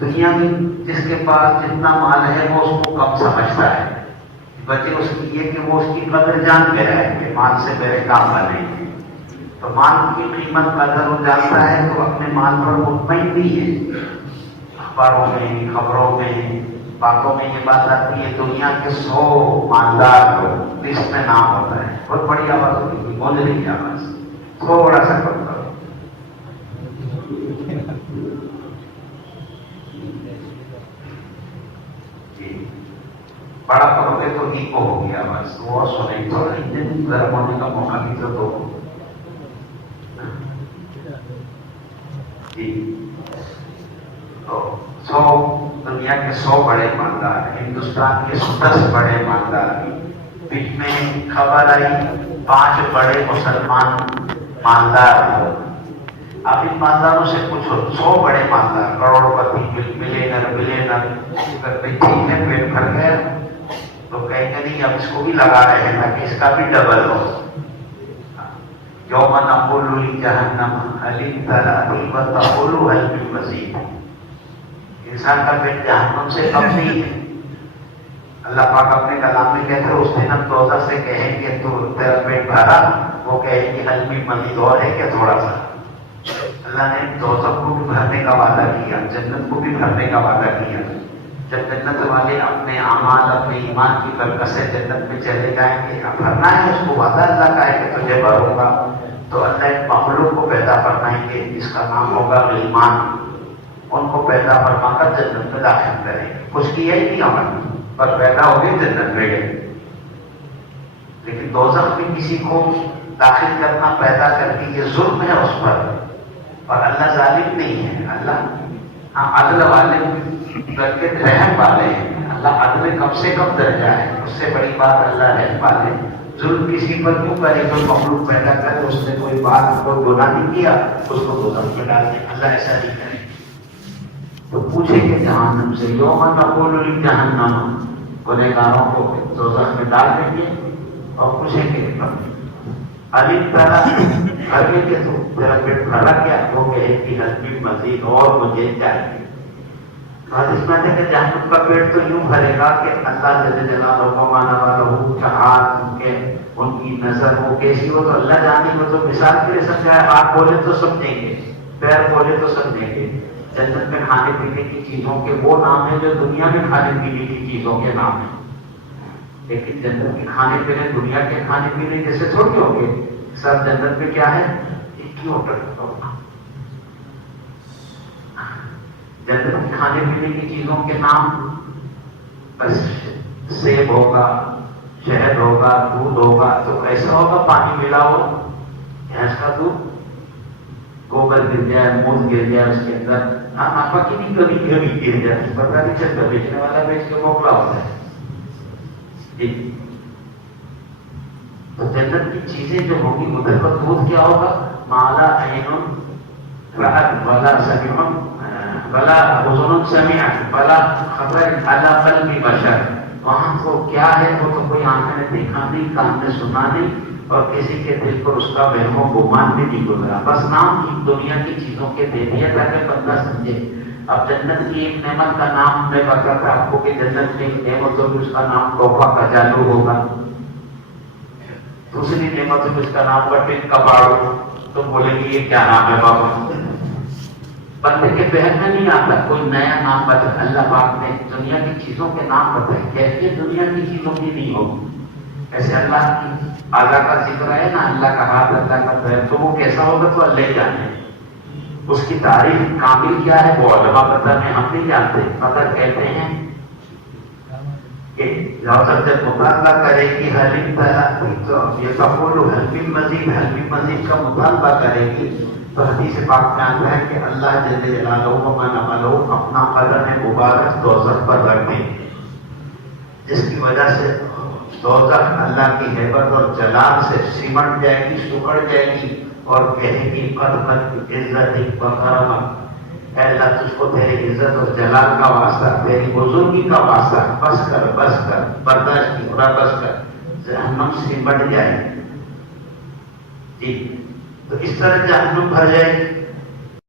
دنیا میں جس کے پاس جتنا مال ہے وہ اس کو کم سمجھتا ہے، وجہ اس کی یہ کہ وہ اس کی قدر جان کے رہے کہ مال سے میرے کام بنے گے، تو مال کی قیمت قدر ہو جاتا ہے تو اپنے مال پر مطمئن بھی ہے۔ اخباروں میں، خبروں میں، باتوں میں یہ بات آتی ہے دنیا کے 100 مالدار لوگ لسٹ میں نام ہوتا ہے، بہت بڑی آواز ہوتی ہے، گونج رہی آواز، تھوڑا سا کم کرو۔ بڑا کرو گے تو ایکو ہوگی آواز، وہ اور سنیں تھوڑا انجن گرم ہونے کا موقع بھی تو دو۔ جی تو 100 دنیا کے 100 بڑے مالدار، ہندوستان کے 10 بڑے مالدار، بیچ میں خبر آئی 5 بڑے مسلمان مالدار ہو۔ اب ان مالداروں سے پوچھو 100 بڑے مالدار، کروڑ پتی، بلینر، ٹھیک ہے پیٹ بھر گیا تو کہیں گے نہیں اب اس کو بھی لگا رہے ہیں تاکہ اس کا بھی ڈبل ہو۔ یوم نقول لجہنم هل امتلأت وتقول هل من مزید۔ انسان کا پیٹ جہنم سے کم نہیں ہے۔ اللہ پاک اپنے کلام میں کہتے ہیں اس دن ہم دوزخ سے کہیں گے تو تیرا پیٹ بھرا، وہ کہیں گے هل من مزید، اور ہے کہ تھوڑا سا۔ اللہ نے دوزخ کو بھی بھرنے کا وعدہ کیا، جنت کو بھی بھرنے کا وعدہ کیا۔ جب جنت والے اپنے اعمال، اپنے ایمان کی برکت سے جنت میں چلے جائیں گے، اب بھرنا ہے اس کو، وعدہ اللہ کا ہے کہ تجھے بھروں گا، تو اللہ ایک مخلوق کو پیدا فرمائیں گے جس کا نام ہوگا غلمان، ان کو پیدا فرما کر جنت میں داخل کریں گے۔ کچھ کیا ہی نہیں عمل پر پیدا ہو گئے جنت میں گئے۔ لیکن دوزخ میں کسی کو داخل کرنا، پیدا کر کے یہ ظلم ہے اس پر، اور اللہ ظالم نہیں ہے۔ اللہ عدل والے بلکہ رحم والے ہیں۔ اللہ عدل کم سے کم درجہ ہے، اس سے بڑی بات اللہ رحم والے۔ ظلم کسی پر کیوں کرے؟ کوئی مخلوق پیدا کرے، اس نے کوئی بات، کوئی گناہ نہیں کیا، اس کو دوزخ میں ڈال دیں، اللہ ایسا نہیں کرے۔ تو پوچھیں گے جہنم سے، یوم نقول لجہنم، گنہگاروں کو دوزخ میں ڈال دیں گے اور پوچھیں گے علی طرح آگے کہ تو تیرا پیٹ بھرا کیا؟ وہ کہے کہ حل من مزید، اور مجھے چاہیے۔ حدیث میں ہے کہ جہنم کا پیٹ تو یوں بھرے گا کہ اللہ جل جلالہ و مانا والہ کا ہاتھ، ان کی نظر وہ کیسی ہو تو اللہ جانے کو، تو مثال کے لیے سمجھا ہے، ہاتھ بولے تو سمجھیں گے، پیر بولے تو سمجھیں گے۔ جنت میں کھانے پینے کی چیزوں کے وہ نام ہیں جو دنیا میں کھانے پینے کی چیزوں کے نام ہیں، لیکن جنت کے کھانے پینے دنیا کے کھانے پینے جیسے تھوڑے ہوں گے۔ سب جنت میں کیا ہے؟ ایک ہی ہوٹل ہوگا۔ جنت میں کھانے پینے کی چیزوں کے نام بس سیب ہوگا، شہد ہوگا، دودھ ہوگا، تو ایسا ہوگا پانی ملا ہو، بھینس کا دودھ، گوبر گر جائے، مونج گر جائے اس کے اندر، آپ کی نہیں کبھی کبھی گر جائے، پتا نہیں چلتا، بیچنے والا بیچ کے موکلا ہوتا ہے۔ جی تو جنت کی چیزیں جو ہوگی ادھر پر دودھ کیا ہوگا؟ مالا عین رأت ولا سمع ولا اذن سمعت ولا خطر علی قلب بشر۔ وہاں کو کیا ہے وہ تو کوئی آنکھ نے دیکھا نہیں، کان نے سنا نہیں، اور کسی کے دل پر اس کا وہم و گمان بھی نہیں گزرا، بس نام کی دنیا کی چیزوں کے دے دیا تاکہ بندہ سمجھے۔ اب جنت کی ایک نعمت کا نام میں بتا تھا آپ کو کہ جنت کی ایک نعمت ہوگی اس کا نام توحفہ کا جادو ہوگا، دوسری نعمت ہوگی اس کا نام بٹن کباڑو، تو بولیں گے یہ کیا نام ہے بابا؟ بندے کے ذہن میں نہیں آتا کوئی نیا نام بتا۔ اللہ پاک نے دنیا کی چیزوں کے نام بتائے، کیسے دنیا کی چیزوں کی نہیں ہوگی۔ ایسے اللہ کی اعلیٰ کا ذکر ہے نا، اللہ کا ہاتھ، اللہ کا پیر، تو وہ کیسا ہوگا تو اللہ ہی جانے۔ اس کی تعریف کامل کیا ہے وہ علماء پتہ میں ہم نہیں جانتے، مگر کہتے ہیں کہ جب مطالبہ کرے گی حلیم یہ تقول حلیم مزید کا مطالبہ کرے گی، تو حدیث پاک میں آتا ہے کہ اللہ جل جلالہ و منہ اپنا قدم مبارک دوزخ پر رکھ دیں، جس کی وجہ سے دوزخ اللہ کی ہیبت اور جلال سے سمٹ جائے گی، سکڑ جائے گی، اور کہے گی قدمت عزت و کرمت، اے اللہ تجھ کو تیری عزت اور جلال کا واسطہ، تیری بزرگی کا واسطہ، بس کر برداشت کی، اور بس کر، جہنم سمٹ جائے گی۔ تو اس طرح جہنم بھر جائے گی۔